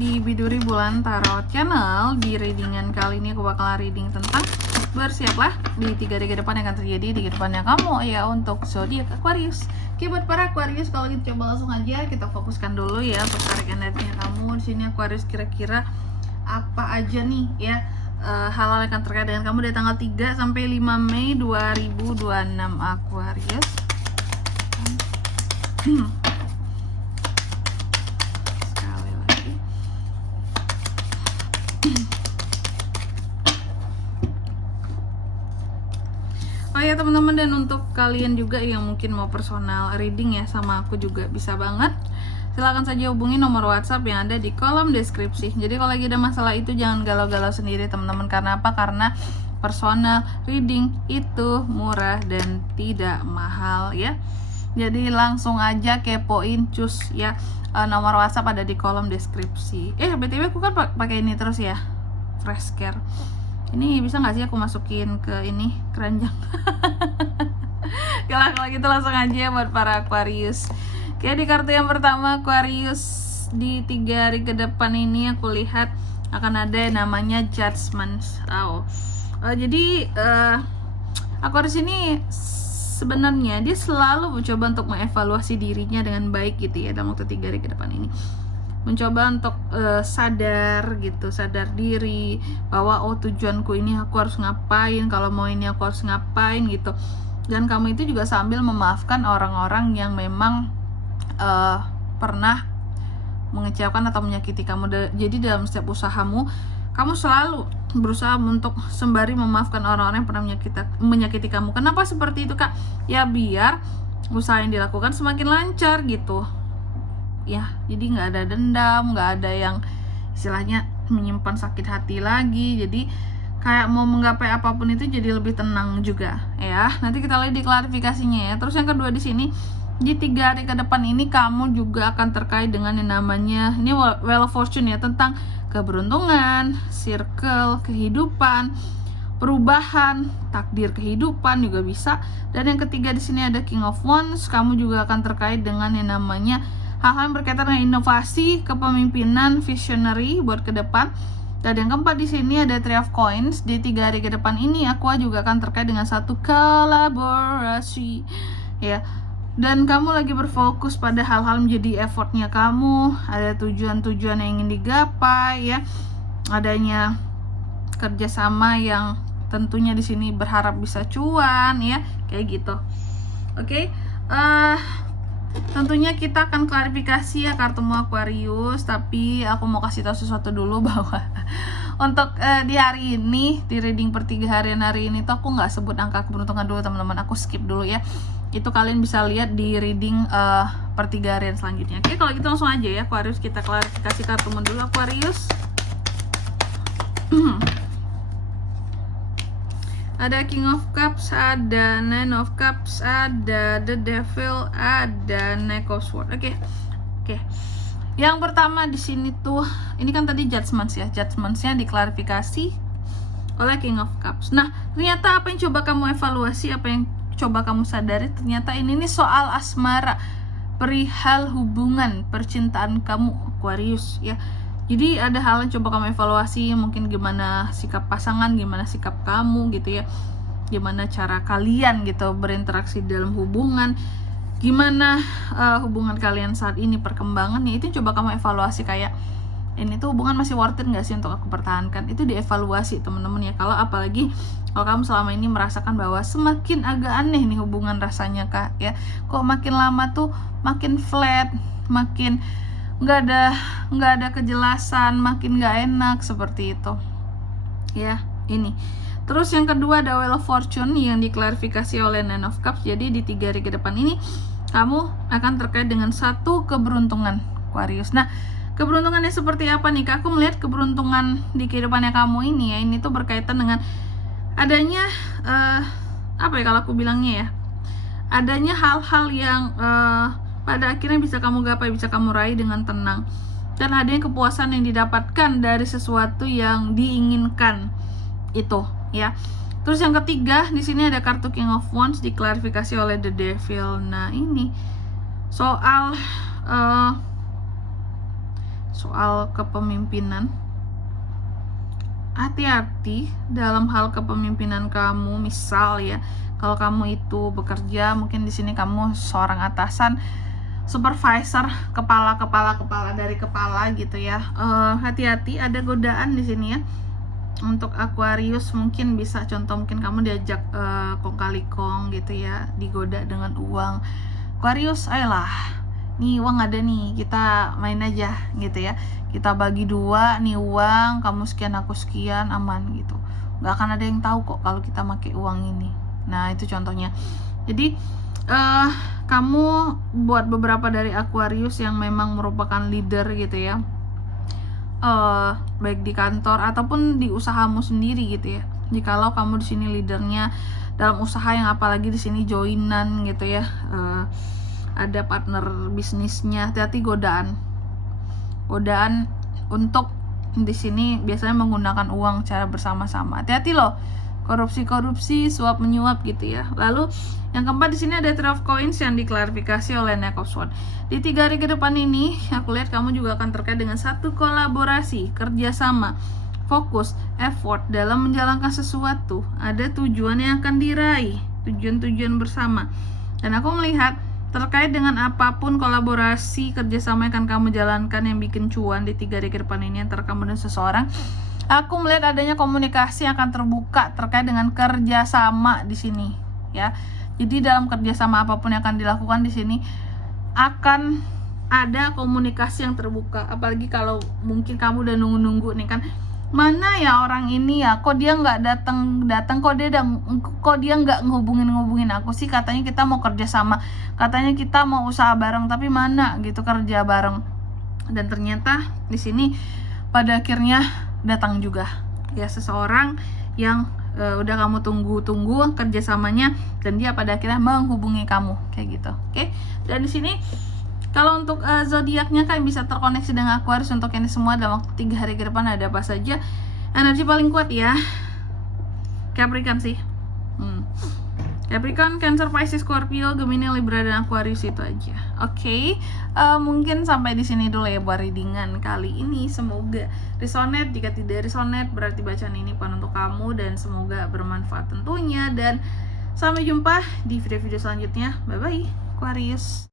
di Biduri Bulan Tarot Channel. Di readingan kali ini aku bakal reading tentang bersiaplah di 3 hari ke depan yang akan terjadi di kedepannya kamu ya untuk zodiak Aquarius. Oke, buat para Aquarius, kalau gitu coba langsung aja kita fokuskan dulu ya untuk tarik energinya kamu. Di sini Aquarius kira-kira apa aja nih ya hal-hal yang akan terkait dengan kamu dari tanggal 3 sampai 5 Mei 2026 Aquarius. Sekali lagi. Oh ya teman-teman, dan untuk kalian juga yang mungkin mau personal reading ya sama aku juga bisa banget. Silahkan saja hubungi nomor WhatsApp yang ada di kolom deskripsi. Jadi kalau lagi ada masalah itu jangan galau-galau sendiri teman-teman. Karena apa? Karena personal reading itu murah dan tidak mahal ya. Jadi langsung aja kepoin cus ya. Nomor WhatsApp ada di kolom deskripsi. BTW aku kan pakai ini terus ya, Fresh Care. Ini bisa nggak sih aku masukin ke ini keranjang? Kalau gitu langsung aja buat para Aquarius. Oke, di kartu yang pertama Aquarius, di 3 hari ke depan ini aku lihat akan ada namanya Judgment. Jadi Aquarius ini sebenarnya dia selalu mencoba untuk mengevaluasi dirinya dengan baik gitu ya dalam waktu 3 hari ke depan ini. Mencoba untuk sadar diri bahwa tujuanku ini aku harus ngapain, kalau mau ini aku harus ngapain gitu. Dan kamu itu juga sambil memaafkan orang-orang yang memang pernah mengecewakan atau menyakiti kamu. Jadi dalam setiap usahamu kamu selalu berusaha untuk sembari memaafkan orang-orang yang pernah menyakiti kamu. Kenapa seperti itu, Kak? Ya biar usaha yang dilakukan semakin lancar gitu ya. Jadi nggak ada dendam, nggak ada yang istilahnya menyimpan sakit hati lagi. Jadi kayak mau menggapai apapun itu jadi lebih tenang juga ya. Nanti kita lihat di klarifikasinya ya. Terus yang kedua di sini, di 3 hari ke depan ini kamu juga akan terkait dengan yang namanya ini Wheel of Fortune ya, tentang keberuntungan, circle kehidupan, perubahan, takdir kehidupan juga bisa. Dan yang ketiga di sini ada King of Wands. Kamu juga akan terkait dengan yang namanya hal-hal yang berkaitan dengan inovasi, kepemimpinan, visionary buat ke depan. Dan yang keempat di sini ada Three of Coins. Di 3 hari ke depan ini Aqua juga akan terkait dengan satu kolaborasi ya. Dan kamu lagi berfokus pada hal-hal menjadi effortnya kamu, ada tujuan-tujuan yang ingin digapai ya, adanya kerjasama yang tentunya di sini berharap bisa cuan ya, kayak gitu. Oke. Tentunya kita akan klarifikasi ya kartumu Aquarius, tapi aku mau kasih tahu sesuatu dulu bahwa untuk di hari ini, di reading per 3 harian hari ini tuh aku nggak sebut angka keberuntungan dulu teman-teman, aku skip dulu ya. Itu kalian bisa lihat di reading per 3 harian selanjutnya. Oke, kalau gitu langsung aja ya Aquarius, kita klarifikasi kartumu dulu Aquarius. Ada King of Cups, ada Nine of Cups, ada The Devil, ada Knight of Swords. Oke. Yang pertama di sini tuh, ini kan tadi Judgments ya. Judgments-nya diklarifikasi oleh King of Cups. Nah, ternyata apa yang coba kamu evaluasi, apa yang coba kamu sadari, ternyata ini nih soal asmara, perihal hubungan percintaan kamu Aquarius ya. Jadi ada hal yang coba kamu evaluasi, mungkin gimana sikap pasangan, gimana sikap kamu gitu ya, gimana cara kalian gitu berinteraksi dalam hubungan, gimana hubungan kalian saat ini perkembangannya. Itu coba kamu evaluasi, kayak ini tuh hubungan masih worth it nggak sih untuk aku pertahankan. Itu dievaluasi teman-teman ya. Kalau apalagi kalau kamu selama ini merasakan bahwa semakin agak aneh nih hubungan rasanya Kak ya, kok makin lama tuh makin flat, makin nggak ada kejelasan, makin nggak enak seperti itu ya. Ini terus yang kedua ada Wheel of Fortune yang diklarifikasi oleh Nine of Cups. Jadi di 3 hari ke depan ini kamu akan terkait dengan satu keberuntungan Aquarius. Nah, keberuntungannya seperti apa nih Kak? Aku melihat keberuntungan di kehidupannya kamu ini ya, ini tuh berkaitan dengan adanya apa ya kalau aku bilangnya ya, adanya hal-hal yang pada akhirnya bisa kamu gapai, bisa kamu raih dengan tenang, dan adanya kepuasan yang didapatkan dari sesuatu yang diinginkan itu ya. Terus yang ketiga di sini ada kartu King of Wands diklarifikasi oleh The Devil. Nah, ini soal soal kepemimpinan. Hati-hati dalam hal kepemimpinan kamu. Misal ya, kalau kamu itu bekerja, mungkin di sini kamu seorang atasan, supervisor, kepala dari kepala gitu ya. Hati-hati, ada godaan di sini ya. Untuk Aquarius mungkin bisa contoh, mungkin kamu diajak kong kali kong gitu ya, digoda dengan uang. Aquarius, ayolah, nih uang ada nih, kita main aja gitu ya, kita bagi dua nih uang, kamu sekian aku sekian, aman gitu, nggak akan ada yang tahu kok kalau kita pakai uang ini. Nah itu contohnya. Jadi kamu buat beberapa dari Aquarius yang memang merupakan leader gitu ya, baik di kantor ataupun di usahamu sendiri gitu ya. Jikalau kamu di sini leadernya dalam usaha yang apalagi di sini joinan gitu ya, ada partner bisnisnya, hati-hati godaan untuk di sini biasanya menggunakan uang cara bersama-sama. Hati-hati loh, korupsi, suap menyuap gitu ya. Lalu yang keempat di sini ada Three of Coins yang diklarifikasi oleh Knight of Swords. Di 3 hari ke depan ini, aku lihat kamu juga akan terkait dengan satu kolaborasi, kerjasama, fokus, effort dalam menjalankan sesuatu. Ada tujuan yang akan diraih, tujuan-tujuan bersama. Dan aku melihat terkait dengan apapun kolaborasi, kerjasama yang akan kamu jalankan yang bikin cuan di 3 hari ke depan ini antara kamu dan seseorang, aku melihat adanya komunikasi yang akan terbuka terkait dengan kerjasama di sini ya. Jadi dalam kerjasama apapun yang akan dilakukan di sini akan ada komunikasi yang terbuka. Apalagi kalau mungkin kamu udah nunggu nih kan, mana ya orang ini ya, kok dia nggak datang, kok dia nggak ngehubungin aku sih, katanya kita mau kerjasama, katanya kita mau usaha bareng, tapi mana gitu kerja bareng. Dan ternyata di sini pada akhirnya datang juga ya seseorang yang udah kamu tunggu kerjasamanya, dan dia pada akhirnya menghubungi kamu kayak gitu. Oke. Dan di sini kalau untuk zodiaknya kalian bisa terkoneksi dengan Aquarius. Untuk ini semua dalam waktu 3 hari ke depan ada apa saja? Energi paling kuat ya Capricorn sih. Capricorn, Cancer, Pisces, Scorpio, Gemini, Libra, dan Aquarius itu aja. Oke. Mungkin sampai di sini dulu ya buat readingan kali ini. Semoga resonate. Jika tidak resonate berarti bacaan ini bukan untuk kamu, dan semoga bermanfaat tentunya. Dan sampai jumpa di video-video selanjutnya. Bye bye Aquarius.